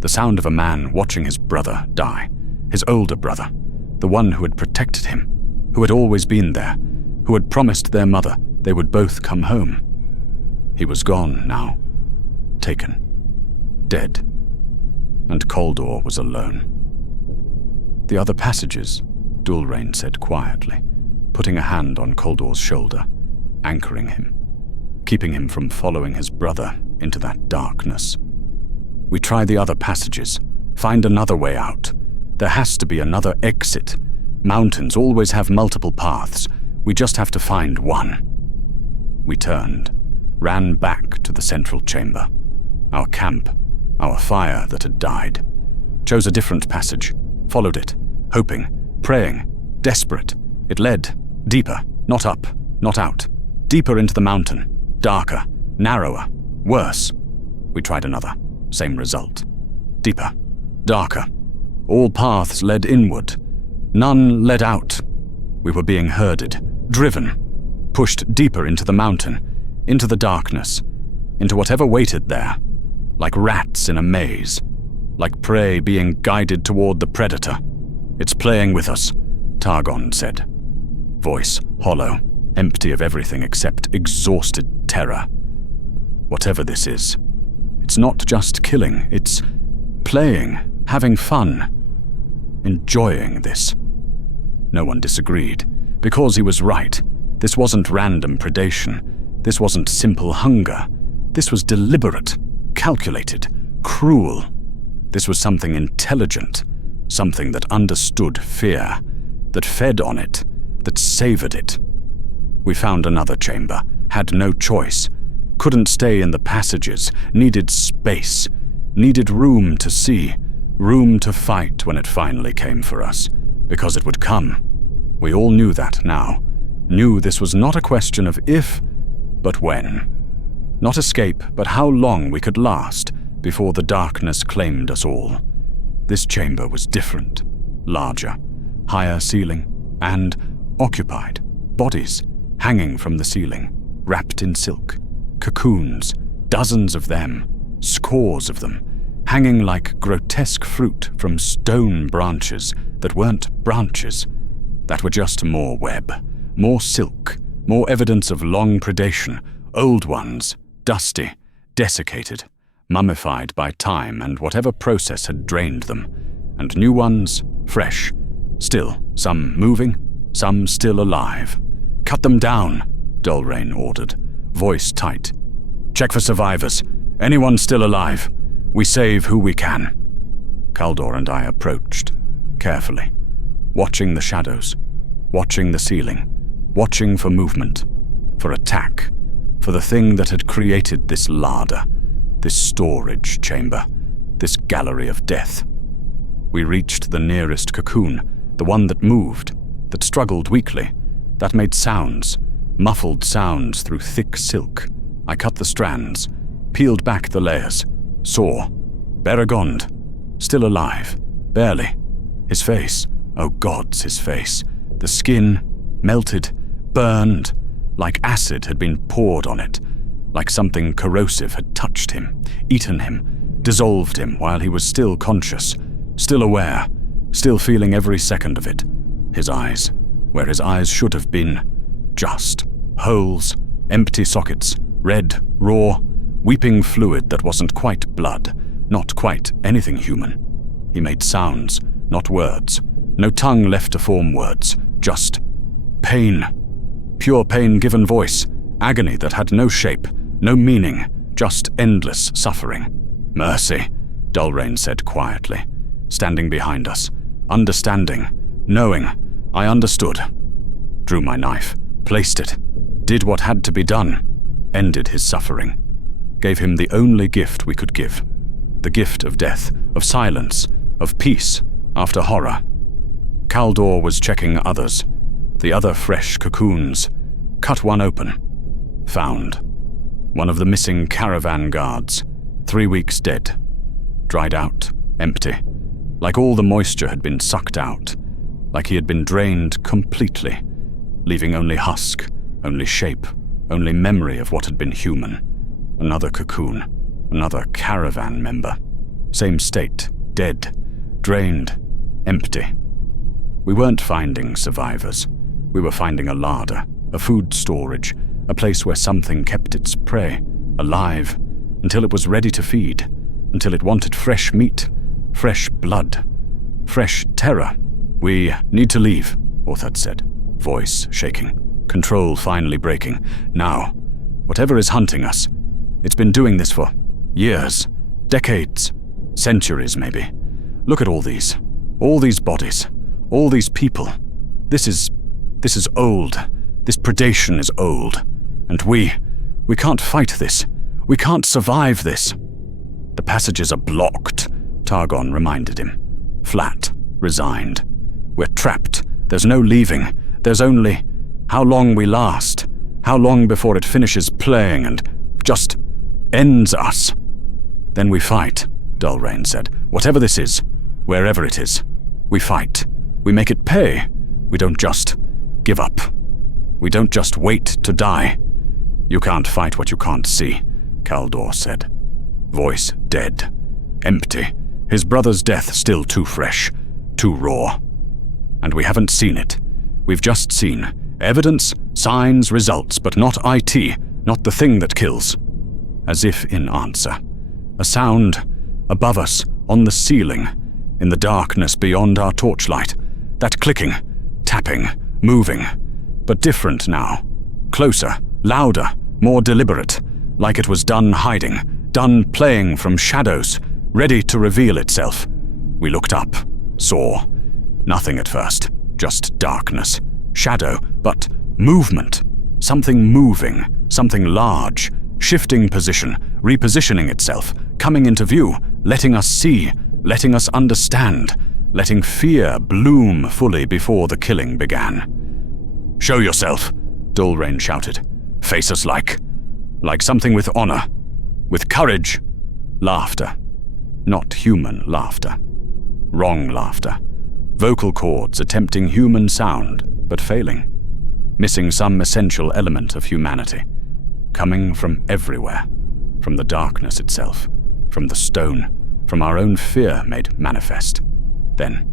the sound of a man watching his brother die, his older brother, the one who had protected him, who had always been there, who had promised their mother they would both come home. He was gone now, taken, dead, and Haldor was alone. "The other passages," Dulrain said quietly, putting a hand on Haldor's shoulder, anchoring him, keeping him from following his brother into that darkness. "We try the other passages, find another way out. There has to be another exit. Mountains always have multiple paths. We just have to find one." We turned, ran back to the central chamber, our camp, our fire that had died, chose a different passage, followed it, hoping, praying, desperate. It led, deeper, not up, not out, deeper into the mountain, darker, narrower, worse. We tried another, same result. Deeper, darker. All paths led inward, none led out. We were being herded, driven, pushed deeper into the mountain, into the darkness, into whatever waited there, like rats in a maze, like prey being guided toward the predator. "It's playing with us," Targon said. Voice hollow, empty of everything except exhausted terror. "Whatever this is, it's not just killing, it's playing, having fun, enjoying this." No one disagreed, because he was right. This wasn't random predation. This wasn't simple hunger. This was deliberate, calculated, cruel. This was something intelligent, something that understood fear, that fed on it, that savored it. We found another chamber, had no choice, couldn't stay in the passages, needed space, needed room to see, room to fight when it finally came for us, because it would come. We all knew that now, knew this was not a question of if, but when. Not escape, but how long we could last before the darkness claimed us all. This chamber was different, larger, higher ceiling, and occupied. Bodies hanging from the ceiling, wrapped in silk. Cocoons, dozens of them, scores of them, hanging like grotesque fruit from stone branches that weren't branches, that were just more web, more silk, more evidence of long predation, old ones, dusty, desiccated, mummified by time and whatever process had drained them, and new ones, fresh, still, some moving, some still alive. "Cut them down," Dulrain ordered, voice tight. "Check for survivors. Anyone still alive. We save who we can." Haldor and I approached, carefully, watching the shadows, watching the ceiling, watching for movement, for attack, for the thing that had created this larder, this storage chamber, this gallery of death. We reached the nearest cocoon, the one that moved, that struggled weakly, that made sounds, muffled sounds through thick silk. I cut the strands, peeled back the layers, saw Baragond, still alive, barely. His face, oh gods, his face. The skin, melted, burned, like acid had been poured on it, like something corrosive had touched him, eaten him, dissolved him while he was still conscious, still aware, still feeling every second of it. His eyes, where his eyes should have been, just holes, empty sockets, red, raw, weeping fluid that wasn't quite blood, not quite anything human. He made sounds, not words, no tongue left to form words, just pain. Pure pain given voice, agony that had no shape, no meaning, just endless suffering. "Mercy," Dulrain said quietly, standing behind us, understanding, knowing. I understood. Drew my knife, placed it, did what had to be done, ended his suffering, gave him the only gift we could give, the gift of death, of silence, of peace after horror. Haldor was checking others, the other fresh cocoons, cut one open. Found. One of the missing caravan guards, 3 weeks dead. Dried out, empty, like all the moisture had been sucked out, like he had been drained completely, leaving only husk, only shape, only memory of what had been human. Another cocoon, another caravan member. Same state, dead, drained, empty. We weren't finding survivors. We were finding a larder, a food storage, a place where something kept its prey, alive, until it was ready to feed, until it wanted fresh meat, fresh blood, fresh terror. "We need to leave," Orthad said, voice shaking, control finally breaking. "Now, whatever is hunting us, it's been doing this for years, decades, centuries maybe. Look at all these bodies, all these people. This is old. This predation is old. And we can't fight this. We can't survive this." "The passages are blocked," Targon reminded him. Flat, resigned. "We're trapped. There's no leaving. There's only how long we last. How long before it finishes playing and just ends us." "Then we fight," Dulrain said. "Whatever this is, wherever it is, we fight. We make it pay. We don't just give up. We don't just wait to die." "You can't fight what you can't see," Haldor said. Voice dead. Empty. His brother's death still too fresh, too raw. "And we haven't seen it. We've just seen evidence, signs, results, but not IT, not the thing that kills." As if in answer. A sound above us, on the ceiling, in the darkness beyond our torchlight. That clicking, tapping, moving. But different now. Closer, louder, more deliberate, like it was done hiding, done playing from shadows, ready to reveal itself. We looked up, saw. Nothing at first, just darkness, shadow, but movement. Something moving, something large, shifting position, repositioning itself, coming into view, letting us see, letting us understand, letting fear bloom fully before the killing began. "Show yourself," Dulrain shouted. "Face us like something with honor, with courage." Laughter. Not human laughter. Wrong laughter. Vocal cords attempting human sound, but failing. Missing some essential element of humanity. Coming from everywhere. From the darkness itself. From the stone. From our own fear made manifest. Then,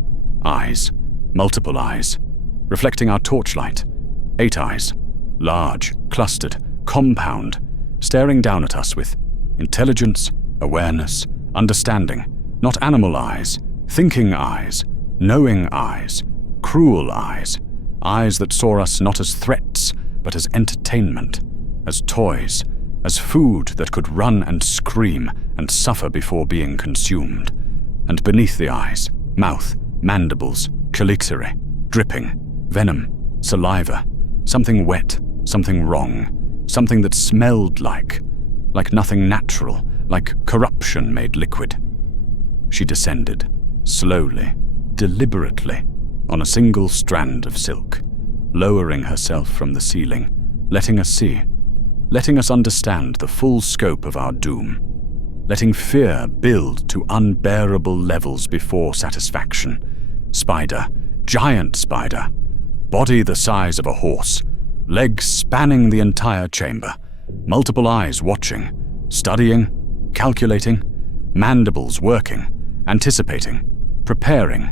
eyes. Multiple eyes. Reflecting our torchlight. 8 eyes. Large, clustered, compound. Staring down at us with intelligence, awareness, understanding. Not animal eyes. Thinking eyes. Knowing eyes. Cruel eyes. Eyes that saw us not as threats, but as entertainment. As toys. As food that could run and scream and suffer before being consumed. And beneath the eyes, mouth, mandibles, calyxery, dripping, venom, saliva, something wet, something wrong, something that smelled like nothing natural, like corruption made liquid. She descended, slowly, deliberately, on a single strand of silk, lowering herself from the ceiling, letting us see, letting us understand the full scope of our doom, letting fear build to unbearable levels before satisfaction. Spider, giant spider, body the size of a horse, legs spanning the entire chamber, multiple eyes watching, studying, calculating, mandibles working, anticipating, preparing,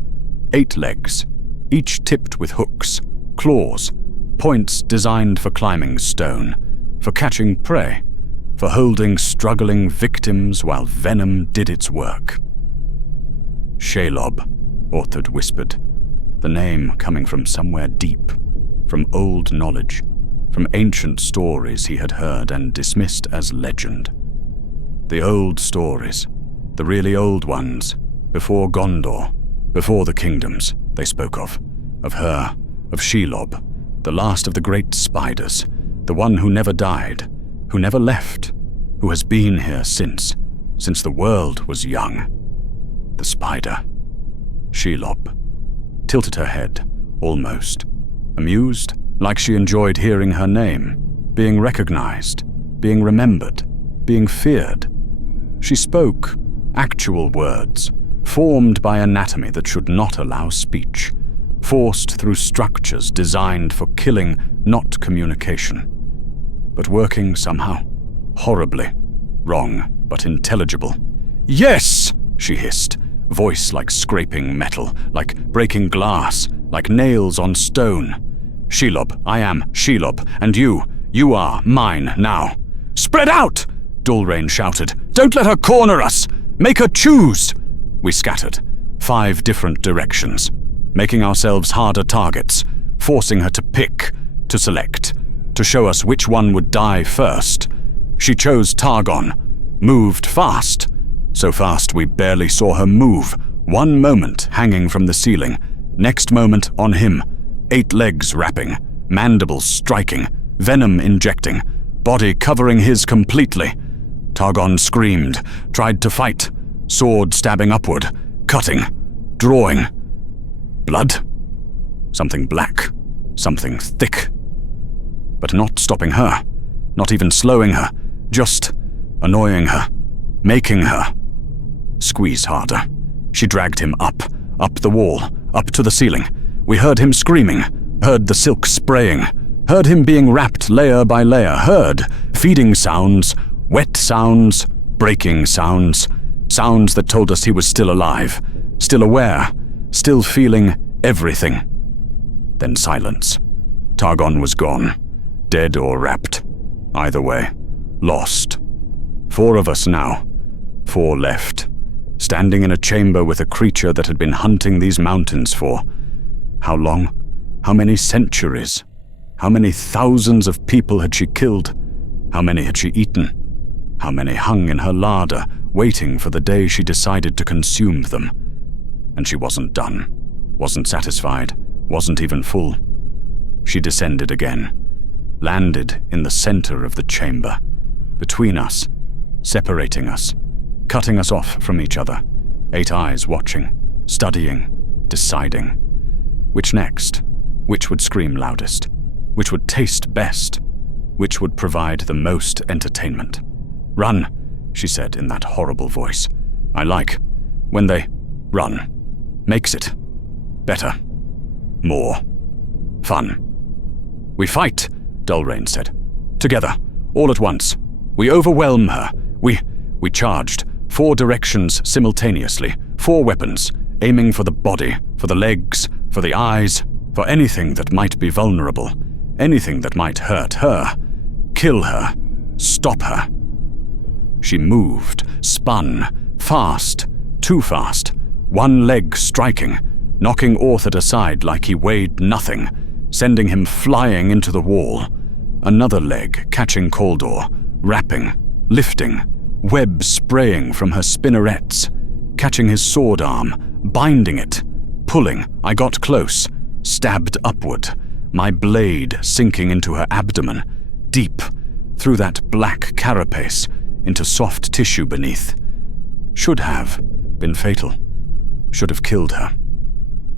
8 legs, each tipped with hooks, claws, points designed for climbing stone, for catching prey, for holding struggling victims while venom did its work. Shelob, Orthard whispered, the name coming from somewhere deep, from old knowledge, from ancient stories he had heard and dismissed as legend. The old stories, the really old ones, before Gondor, before the kingdoms they spoke of her, of Shelob, the last of the great spiders, the one who never died, who never left, who has been here since the world was young. The spider. Shelob. Tilted her head, almost. Amused, like she enjoyed hearing her name, being recognized, being remembered, being feared. She spoke, actual words, formed by anatomy that should not allow speech, forced through structures designed for killing, not communication, but working somehow, horribly, wrong but intelligible. "Yes!" she hissed, voice like scraping metal, like breaking glass, like nails on stone. "Shelob, I am Shelob, and you are mine now." "Spread out!" Dulrain shouted. "Don't let her corner us! Make her choose!" We scattered, 5 different directions, making ourselves harder targets, forcing her to pick, to select, to show us which one would die first. She chose Targon, moved fast, so fast we barely saw her move, one moment hanging from the ceiling, next moment on him, 8 legs wrapping, mandibles striking, venom injecting, body covering his completely. Targon screamed, tried to fight, sword stabbing upward, cutting, drawing. Blood? Something black, something thick. But not stopping her, not even slowing her, just annoying her, making her. Squeeze harder. She dragged him up the wall, up to the ceiling. We heard him screaming, heard the silk spraying, heard him being wrapped layer by layer, heard feeding sounds, wet sounds, breaking sounds, sounds that told us he was still alive, still aware, still feeling everything. Then silence. Targon was gone, dead or wrapped. Either way, lost. 4 of us now, 4 left, standing in a chamber with a creature that had been hunting these mountains for how long? How many centuries? How many thousands of people had she killed? How many had she eaten? How many hung in her larder, waiting for the day she decided to consume them? And she wasn't done, wasn't satisfied, wasn't even full. She descended again, landed in the center of the chamber, between us, separating us, cutting us off from each other, 8 eyes watching, studying, deciding. Which next? Which would scream loudest? which would taste best, which would provide the most entertainment. "Run," she said in that horrible voice. "I like when they run. Makes it better. More fun." "We fight," Dulrain said. "Together, all at once. We overwhelm her. We charged, 4 directions simultaneously, 4 weapons, aiming for the body, for the legs, for the eyes, for anything that might be vulnerable, anything that might hurt her, kill her, stop her." She moved, spun, fast, too fast, one leg striking, knocking Orthid aside like he weighed nothing, sending him flying into the wall. Another leg catching Haldor, wrapping, lifting, web spraying from her spinnerets, catching his sword arm, binding it, pulling. I got close, stabbed upward, my blade sinking into her abdomen, deep, through that black carapace, into soft tissue beneath. Should have been fatal. Should have killed her.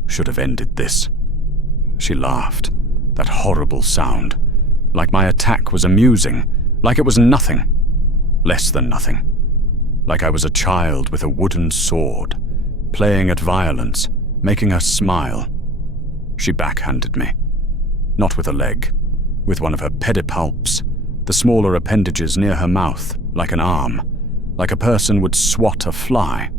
Should have ended this. She laughed, that horrible sound, like my attack was amusing, like it was nothing, less than nothing, like I was a child with a wooden sword, playing at violence, making her smile. She backhanded me, not with a leg, with one of her pedipalps, the smaller appendages near her mouth, like an arm, like a person would swat a fly.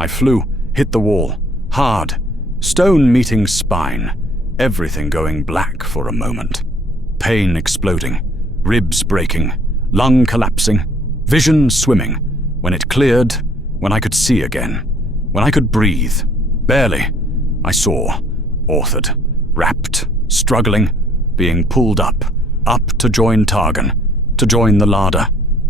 I flew, hit the wall, hard, stone meeting spine, everything going black for a moment. Pain exploding, ribs breaking, lung collapsing, vision swimming. When it cleared, when I could see again, when I could breathe, barely, I saw Orthid, wrapped, struggling, being pulled up to join Targon, to join the larder,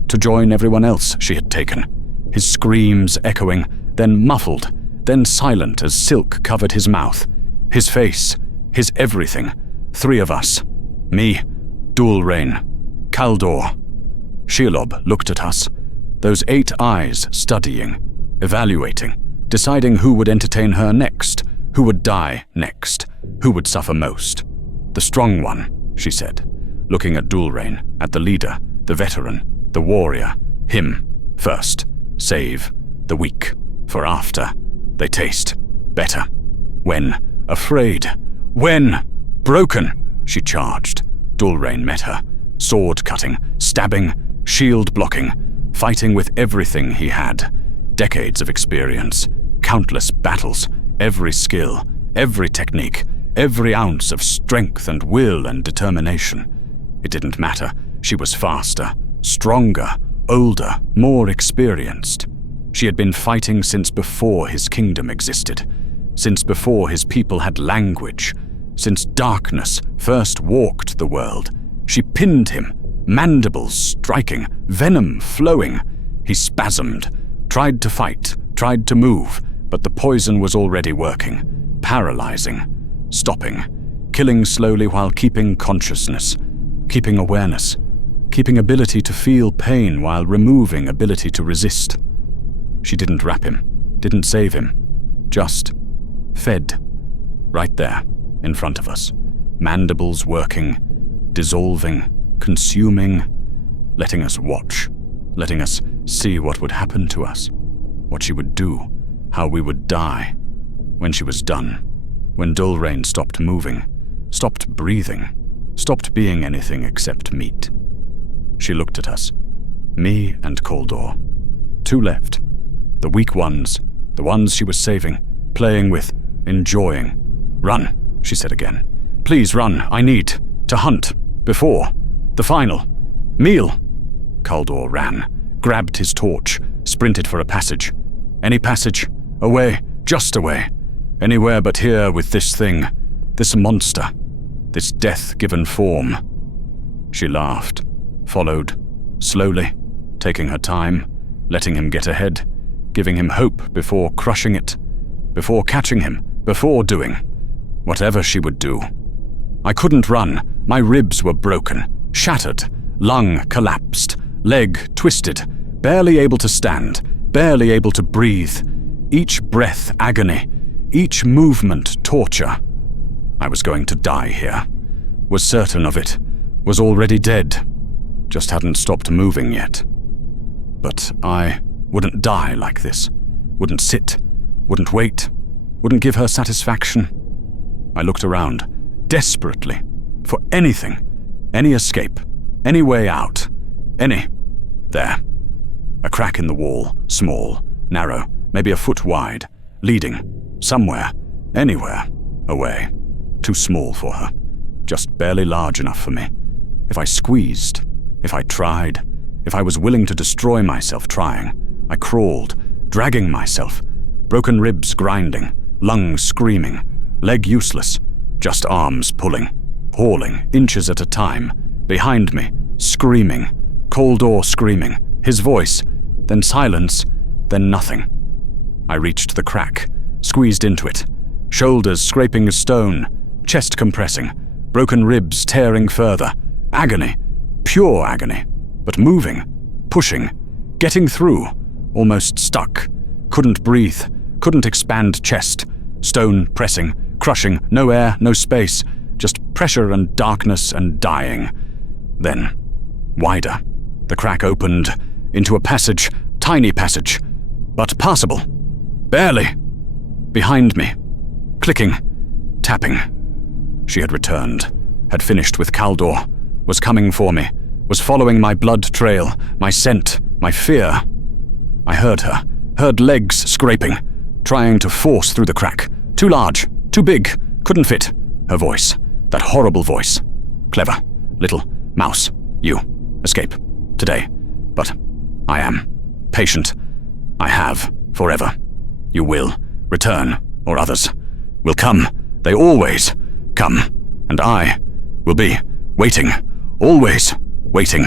to join everyone else she had taken, his screams echoing, then muffled, then silent as silk covered his mouth, his face, his everything. 3 of us. Me, Dulrain, Haldor. Shelob looked at us, those 8 eyes studying, evaluating, deciding who would entertain her next, who would die next, who would suffer most. "The strong one," she said, looking at Dulrain, at the leader, the veteran, the warrior, him, first, save the weak, for after, they taste better. When afraid, when broken, she charged. Dulrain met her, sword cutting, stabbing, shield blocking, fighting with everything he had. Decades of experience, countless battles, every skill, every technique, every ounce of strength and will and determination. It didn't matter. She was faster, stronger, older, more experienced. She had been fighting since before his kingdom existed, since before his people had language, since darkness first walked the world. She pinned him, mandibles striking, venom flowing. He spasmed, tried to fight, tried to move, but the poison was already working, paralyzing, stopping, killing slowly while keeping consciousness, keeping awareness, keeping ability to feel pain while removing ability to resist. She didn't wrap him, didn't save him, just fed, right there, in front of us, mandibles working, dissolving, consuming, letting us watch, letting us see what would happen to us, what she would do, how we would die. When she was done, when Dulrain stopped moving, stopped breathing, stopped being anything except meat. She looked at us, me and Haldor. 2 left, the weak ones, the ones she was saving, playing with, enjoying. "Run," she said again. "Please run, I need to hunt, before, the final, meal." Haldor ran, grabbed his torch, sprinted for a passage. Any passage, away, just away, anywhere but here with this thing, this monster, this death-given form. She laughed, followed, slowly, taking her time, letting him get ahead, giving him hope before crushing it, before catching him, before doing whatever she would do. I couldn't run. My ribs were broken, shattered, lung collapsed, leg twisted, barely able to stand, barely able to breathe. Each breath agony, each movement torture. I was going to die here. was certain of it, was already dead, just hadn't stopped moving yet. But I wouldn't die like this, wouldn't sit, wouldn't wait, wouldn't give her satisfaction. I looked around, desperately, for anything, any escape, any way out, any. There. A crack in the wall, small, narrow, maybe a foot wide, leading, somewhere, anywhere, away. Too small for her, just barely large enough for me. If I squeezed, if I tried, if I was willing to destroy myself trying, I crawled, dragging myself, broken ribs grinding, lungs screaming, leg useless, just arms pulling, hauling, inches at a time, behind me, screaming, Haldor screaming, his voice, then silence, then nothing. I reached the crack, squeezed into it, shoulders scraping a stone, chest compressing, broken ribs tearing further, agony, pure agony, but moving, pushing, getting through, almost stuck, couldn't breathe, couldn't expand chest, stone pressing, crushing, no air, no space, just pressure and darkness and dying. Then, wider, the crack opened into a passage, tiny passage, but passable, barely. Behind me, clicking, tapping. She had returned, had finished with Haldor, was coming for me, was following my blood trail, my scent, my fear. I heard her, heard legs scraping, trying to force through the crack. Too large, too big, couldn't fit. Her voice, that horrible voice. Clever, little mouse, you, escape, today. But I am patient. I have, forever. You will return, or others will come. They always come, and I will be waiting, always waiting.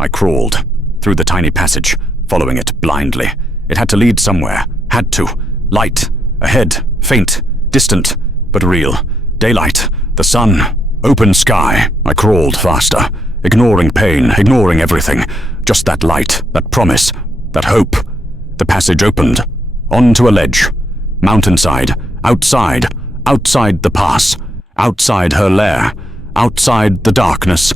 I crawled through the tiny passage, following it blindly. It had to lead somewhere, had to. Light, ahead, faint, distant, but real. Daylight, the sun, open sky. I crawled faster, ignoring pain, ignoring everything. Just that light, that promise, that hope. The passage opened, onto a ledge. Mountainside, outside the pass, outside her lair, outside the darkness.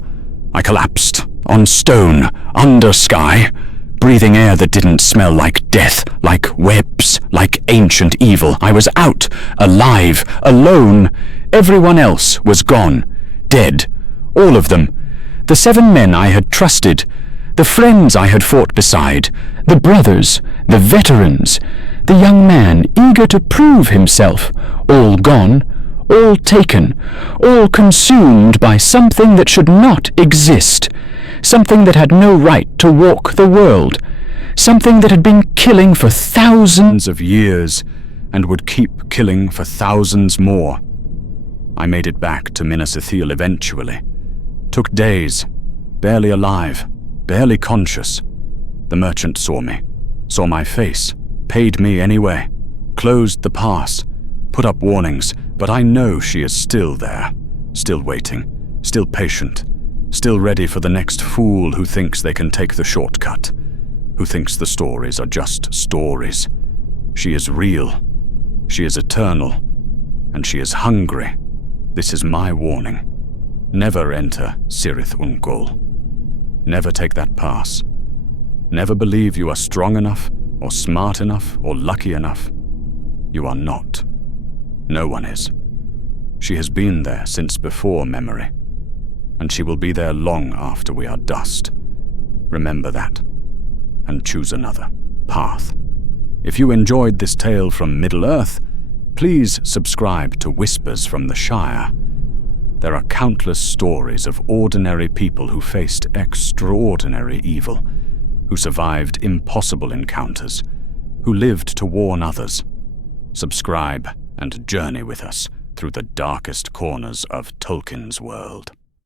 I collapsed, on stone, under sky, breathing air that didn't smell like death, like webs, like ancient evil. I was out, alive, alone. Everyone else was gone, dead, all of them. The 7 men I had trusted, the friends I had fought beside, the brothers, the veterans, the young man eager to prove himself, all gone, all taken, all consumed by something that should not exist, something that had no right to walk the world, something that had been killing for thousands of years and would keep killing for thousands more. I made it back to Minas Ithil eventually. Took days, barely alive, barely conscious. The merchant saw me, saw my face, paid me anyway, closed the pass, put up warnings, but I know she is still there, still waiting, still patient, still ready for the next fool who thinks they can take the shortcut, who thinks the stories are just stories. She is real, she is eternal, and she is hungry. This is my warning. Never enter Cirith Ungol. Never take that pass. Never believe you are strong enough, or smart enough, or lucky enough. You are not. No one is. She has been there since before memory, and she will be there long after we are dust. Remember that, and choose another path. If you enjoyed this tale from Middle-earth, please subscribe to Whispers from the Shire. There are countless stories of ordinary people who faced extraordinary evil, who survived impossible encounters, who lived to warn others. Subscribe and journey with us through the darkest corners of Tolkien's world.